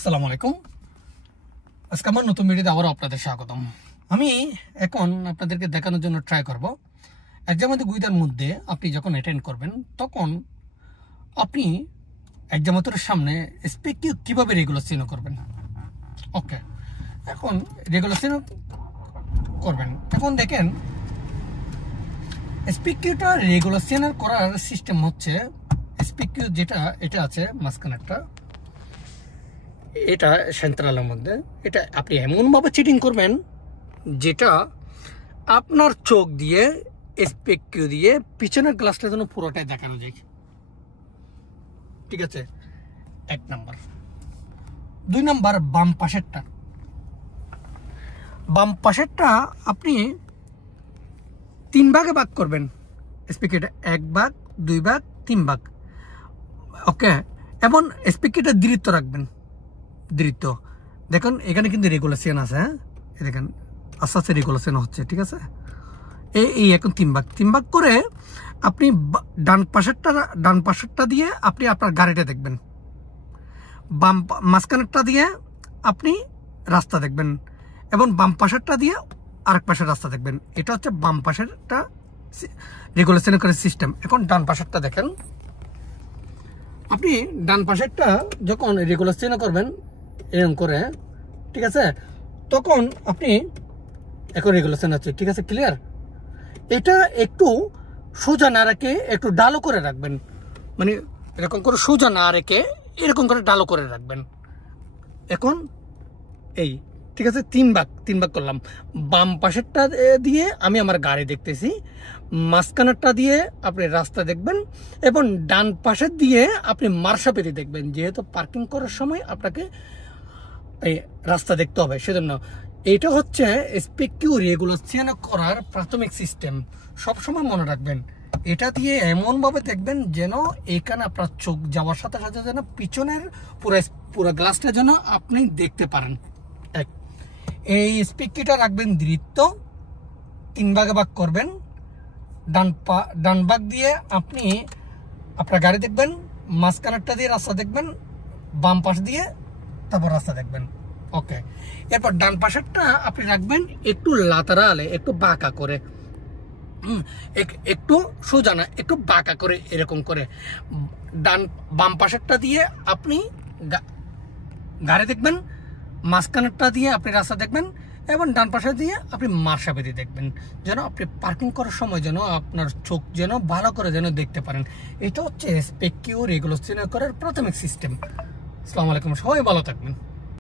আসসালামু আলাইকুম। আজকে আমার নতুন ভিডিওতে আবারও আপনাদের স্বাগতম। আমি এখন আপনাদেরকে দেখানোর জন্য ট্রাই করব এক্সাম গুইদার মধ্যে আপনি যখন অ্যাটেন্ড করবেন তখন আপনি এক্সামাতরের সামনে স্পিকিউ কিভাবে রেগুলেশন করবেন। ওকে, এখন রেগুলেশন করবেন। এখন দেখেন স্পিকিউটা রেগুলেশন করার সিস্টেম হচ্ছে স্পিকিউ যেটা এটা আছে মাঝখানে একটা, এটা সেন্ট্রালের মধ্যে, এটা আপনি এমনভাবে চিটিং করবেন যেটা আপনার চোখ দিয়ে স্পেকিউ দিয়ে পিছনের গ্লাসটা যেন পুরোটাই দেখানো যায়। ঠিক আছে, 1 নাম্বার। 2 নাম্বার, বাম পাশেরটা আপনি 3 ভাগে ভাগ করবেন স্পেকিউটা, 1 ভাগ, 2 ভাগ, 3 ভাগ। ওকে, এবং স্পেকিউটা দৃঢ় রাখবেন। দৃঢ় দেখুন এখানে কিন্তু রেগুলেশন আছে। হ্যাঁ, দেখেন আস্তে আস্তে রেগুলেশন হচ্ছে। ঠিক আছে, এই এখন 3 ভাগ করে আপনি ডান পাশেরটা দিয়ে আপনি আপনার গাড়িটা দেখবেন, বাম মাঝখানেরটা দিয়ে আপনি রাস্তা দেখবেন, এবং বাম পাশেরটা দিয়ে আরেক পাশের রাস্তা দেখবেন। এটা হচ্ছে বাম পাশেরটা রেগুলেশন করে সিস্টেম। এখন ডান পাশেরটা দেখেন, আপনি ডান পাশেরটা যখন রেগুলেশন করবেন এরকম করে, ঠিক আছে, তখন আপনি এখন রেগুলেশন আছে। ঠিক আছে, ক্লিয়ার। এটা একটু সোজা না রেখে একটু ডালো করে রাখবেন, মানে এরকম করে সোজা না রেখে এরকম করে ডালো করে রাখবেন। এখন এই ঠিক আছে, 3 ভাগ করলাম। বাম পাশেরটা দিয়ে আমি আমার গাড়ি দেখতেছি, মাঝখানেরটা দিয়ে আপনি রাস্তা দেখবেন, এবং ডান পাশের দিয়ে আপনি মার্শাপেরি দেখবেন, যেহেতু পার্কিং করার সময় আপনাকে এই রাস্তা দেখতে হবে, সেজন্য এটা হচ্ছে স্পেকিউ রেগুলেশন করার প্রাথমিক সিস্টেম। সবসময় মনে রাখবেন, এটা দিয়ে এমনভাবে দেখবেন যেন এখানে আপনার চোখ যাওয়ার সাথে সাথে যেন পিছনের পুরো গ্লাসটা যেন আপনি দেখতে পারেন। এই স্পেকিউটা রাখবেন দৃঢ়, 3 ভাগে ভাগ করবেন। ডান ভাগ দিয়ে আপনি আপনার গাড়ি দেখবেন, মাঝখানেরটা দিয়ে রাস্তা দেখবেন, বাম পাশ দিয়ে তারপর রাস্তা দেখবেন। ওকে, এরপর ডান পাশেরটা আপনি রাখবেন একটু লাতারালে, একটু বাঁকা করে, একটু সোজা না, একটু বাঁকা করে, এরকম করে। বাম পাশেরটা দিয়ে আপনি গাড়ি দেখবেন, মাঝখানেরটা দিয়ে আপনি রাস্তা দেখবেন, এবং ডান পাশে দিয়ে আপনি মার্শাপেরি দেখবেন, যেন আপনি পার্কিং করার সময় যেন আপনার চোখ যেন ভালো করে যেন দেখতে পারেন। এটা হচ্ছে স্পেকিউ রেগুলেশন করার প্রাথমিক সিস্টেম। আসসালামু আলাইকুম, সবাই ভালো থাকবেন।